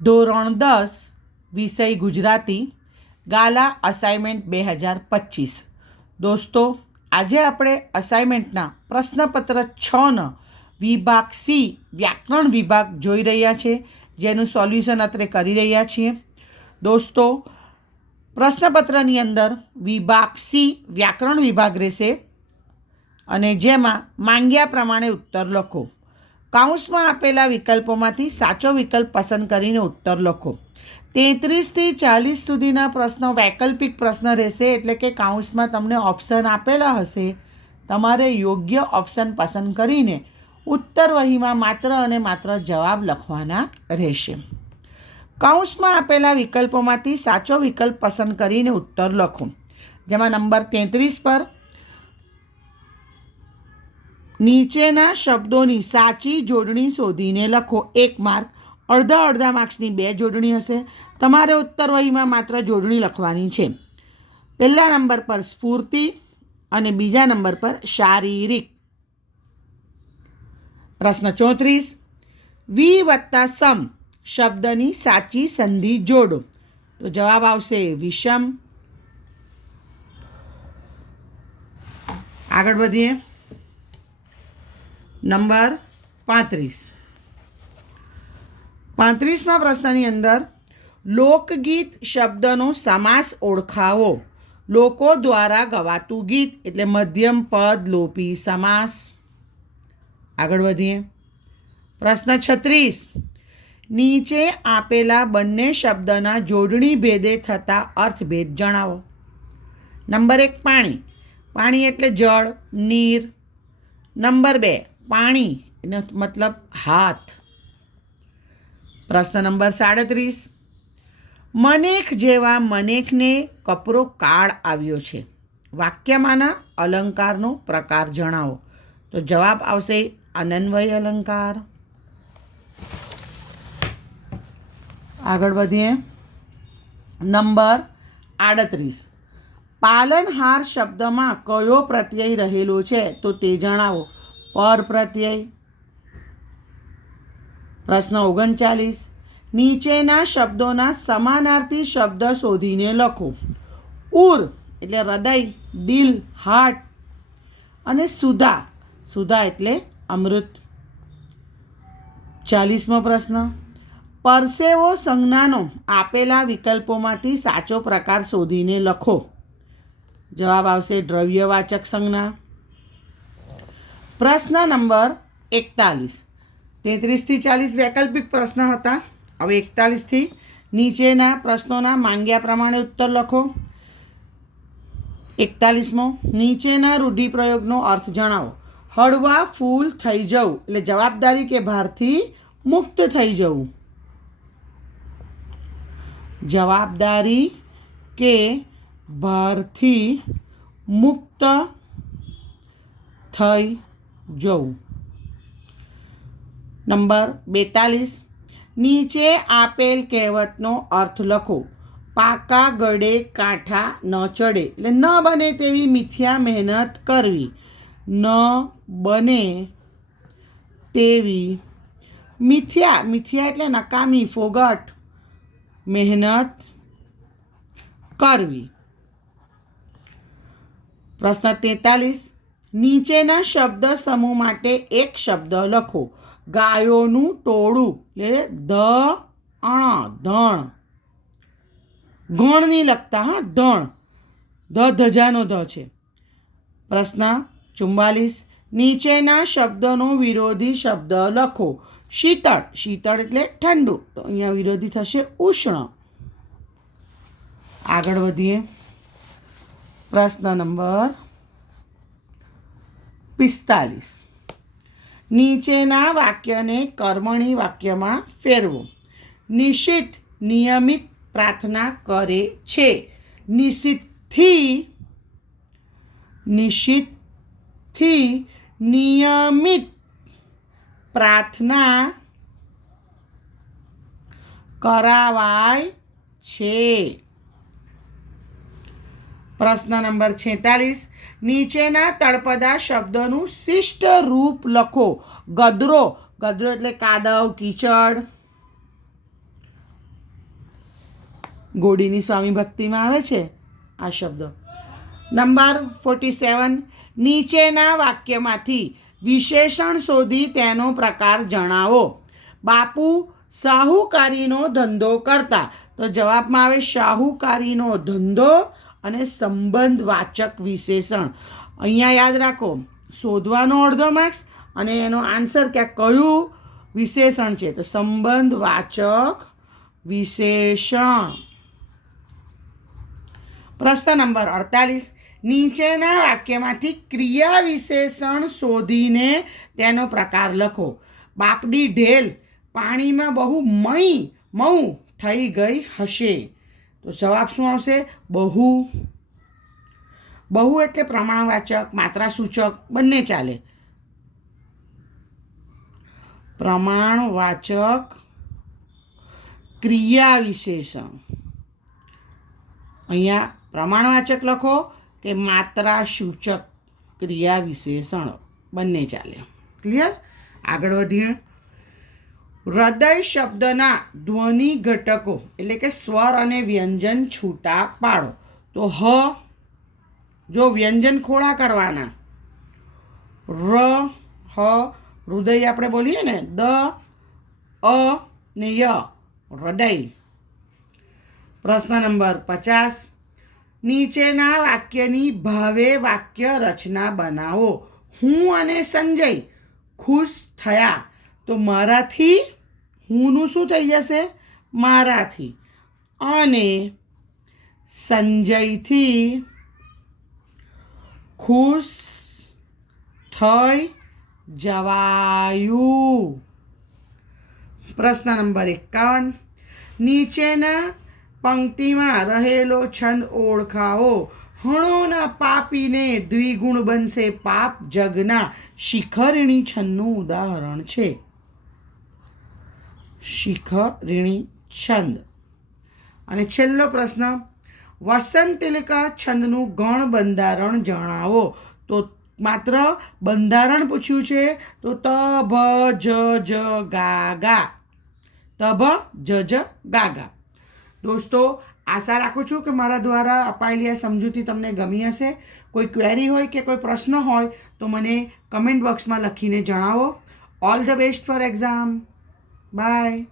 ધોરણ 10 વિષય ગુજરાતી ગાલા અસાઇનમેન્ટ 2025. દોસ્તો, આજે આપણે અસાઇનમેન્ટના પ્રશ્નપત્ર 6ના વિભાગ સી વ્યાકરણ વિભાગ જોઈ રહ્યા છીએ, જેનું સોલ્યુશન અત્રે કરી રહ્યા છીએ. દોસ્તો, પ્રશ્નપત્રની અંદર વિભાગ સી વ્યાકરણ વિભાગ રહેશે અને જેમાં માંગ્યા પ્રમાણે ઉત્તર લખો. કાઉન્સમાં આપેલા વિકલ્પોમાંથી સાચો વિકલ્પ પસંદ કરીને ઉત્તર લખો. 33થી 40 સુધીના પ્રશ્નો વૈકલ્પિક પ્રશ્ન રહેશે, એટલે કે કાઉન્સમાં તમને ઓપ્શન આપેલા હશે. તમારે યોગ્ય ઓપ્શન પસંદ કરીને ઉત્તર વહીમાં માત્ર અને માત્ર જવાબ લખવાના રહેશે. કાઉન્સમાં આપેલા વિકલ્પોમાંથી સાચો વિકલ્પ પસંદ કરીને ઉત્તર લખો. જેમાં નંબર 33 પર નીચેના શબ્દોની સાચી જોડણી શોધીને લખો. 1 માર્ક. અડધા માર્ક્સની 2 જોડણી હશે. તમારે ઉત્તર વહીમાં માત્ર જોડણી લખવાની છે. પહેલા નંબર પર સ્ફૂર્તિ અને બીજા નંબર પર શારીરિક. પ્રશ્ન 34. વી વત્તા સમ શબ્દની સાચી સંધિ જોડો. તો જવાબ આવશે વિષમ. આગળ વધીએ. નંબર 35. 35મા પ્રશ્નની અંદર લોકગીત શબ્દનો સમાસ ઓળખાવો. લોકો દ્વારા ગવાતું ગીત એટલે મધ્યમ પદ લોપી સમાસ. આગળ વધીએ. પ્રશ્ન 36. નીચે આપેલા બંને શબ્દના જોડણી ભેદે થતા અર્થભેદ જણાવો. નંબર 1 પાણી. પાણી એટલે જળ, નીર. નંબર 2 પાણી એનો મતલબ હાથ. પ્રશ્ન નંબર 37. મનેખ જેવા મનેખને કપરો કાળ આવ્યો છે. વાક્યમાંના અલંકારનો પ્રકાર જણાવો. તો જવાબ આવશે અનન્વય અલંકાર. આગળ વધીએ. નંબર 38. પાલનહાર શબ્દમાં કયો પ્રત્યય રહેલો છે? તો તે જણાવો. પર પ્રત્યય. પ્રશ્ન 39. નીચેના શબ્દોના સમાનાર્થી શબ્દ શોધીને લખો. ઉર એટલે હૃદય, દિલ, હાર્ટ અને સુધા. સુધા એટલે અમૃત. 40મો પ્રશ્ન. પરસેવો સંજ્ઞાનો આપેલા વિકલ્પોમાંથી સાચો પ્રકાર શોધીને લખો. જવાબ આવશે દ્રવ્યવાચક સંજ્ઞા. પ્રશ્ન નંબર 41. 33થી 40 વૈકલ્પિક પ્રશ્ન હતા. હવે 41થી નીચેના પ્રશ્નોના માંગ્યા પ્રમાણે ઉત્તર લખો. 41મો. નીચેના રૂઢિપ્રયોગનો અર્થ જણાવો. હળવા ફૂલ થઈ જવું એટલે જવાબદારી કે ભારથી મુક્ત થઈ જવું. જવાબદારી કે ભારથી મુક્ત થઈ જવું. નંબર 42. નીચે આપેલ કહેવતનો અર્થ લખો. પાકા ગળે કાંઠા ન ચડે એટલે ન બને તેવી મિથ્યા મહેનત કરવી. ન બને તેવી મિથ્યા એટલે નકામી, ફોગટ મહેનત કરવી. પ્રશ્ન 43. નીચેના શબ્દ સમૂહ માટે એક શબ્દ લખો. ગાયોનું ટોળું એટલે ધણ. ગણ નહીં લખતા, હા, ધણ. ધજાનો ધ છે. પ્રશ્ન 44. નીચેના શબ્દનો વિરોધી શબ્દ લખો. શીતળ. શીતળ એટલે ઠંડુ, તો અહીંયા વિરોધી થશે ઉષ્ણ. આગળ વધીએ. પ્રશ્ન નંબર 45. નીચેના વાક્યને કર્મણી વાક્યમાં ફેરવો. નિશિત નિયમિત પ્રાર્થના કરે છે. નિશિતથી નિયમિત પ્રાર્થના કરાવાય છે. પ્રશ્ન નંબર 46. નીચેના તળપદા શબ્દોનું શિષ્ટ રૂપ લખો. ગદરો. ગદરો એટલે કાદવ, કીચડ. ગોડીની સ્વામી ભક્તિમાં આવે છે આ શબ્દ. નંબર 47, નીચેના વાક્યમાંથી વિશેષણ શોધી તેનો પ્રકાર જણાવો. બાપુ શાહુકારીનો ધંધો કરતા. તો જવાબમાં આવે શાહુકારીનો ધંધો અને સંબંધવાચક વિશેષણ. અહીંયા યાદ રાખો, શોધવાનો અડધો માર્ક્સ અને એનો આન્સર કે કયું વિશેષણ છે, તો સંબંધવાચક વિશેષણ. પ્રશ્ન નંબર 48, નીચેના વાક્યમાંથી ક્રિયા વિશેષણ શોધીને તેનો પ્રકાર લખો. બાપડી ઢેલ પાણીમાં બહુ મઉ થઈ ગઈ હશે. તો જવાબ શું આવશે? બહુ. બહુ એટલે પ્રમાણવાચક, માત્રાસૂચક બંને ચાલે. પ્રમાણવાચક ક્રિયા વિશેષણ. અહીંયા પ્રમાણવાચક લખો કે માત્રાસૂચક ક્રિયા વિશેષણ બંને ચાલે. ક્લિયર? આગળ વધીએ. હૃદય શબ્દના ધ્વનિ ઘટકો એટલે કે સ્વર અને વ્યંજન છૂટા પાડો. તો હ, જો વ્યંજન ખોળા કરવાના. ર, હ, હૃદય આપણે બોલીએ ને, દ, અ ને ય, હૃદય. પ્રશ્ન નંબર 50, નીચેના વાક્યની ભાવે વાક્ય રચના બનાવો. હું અને સંજય ખુશ થયા. તો મારાથી હુંનું શું થઈ જશે? મારાથી. અને સંજયથી ખુશ થઈ જવાયું. પ્રશ્ન નંબર 51, નીચેના પંક્તિમાં રહેલો છંદ ઓળખાવો. હણોના પાપીને દ્વિગુણ બનશે પાપ, જગના શિખરિણી છંદનું ઉદાહરણ છે. શિખરિણી છંદ. અને છેલ્લો પ્રશ્ન, વસંતિલિકા છંદનું ગણ બંધારણ જણાવો. તો માત્ર બંધારણ પૂછ્યું છે, તો ત, ભ, જ, ગા, ગા. તભ, જ, ગા, ગા. દોસ્તો, આશા રાખું છું કે મારા દ્વારા અપાયેલી આ સમજૂતી તમને ગમી હશે. કોઈ ક્વેરી હોય કે કોઈ પ્રશ્ન હોય તો મને કમેન્ટ બોક્સમાં લખીને જણાવો. All the best for exam. By.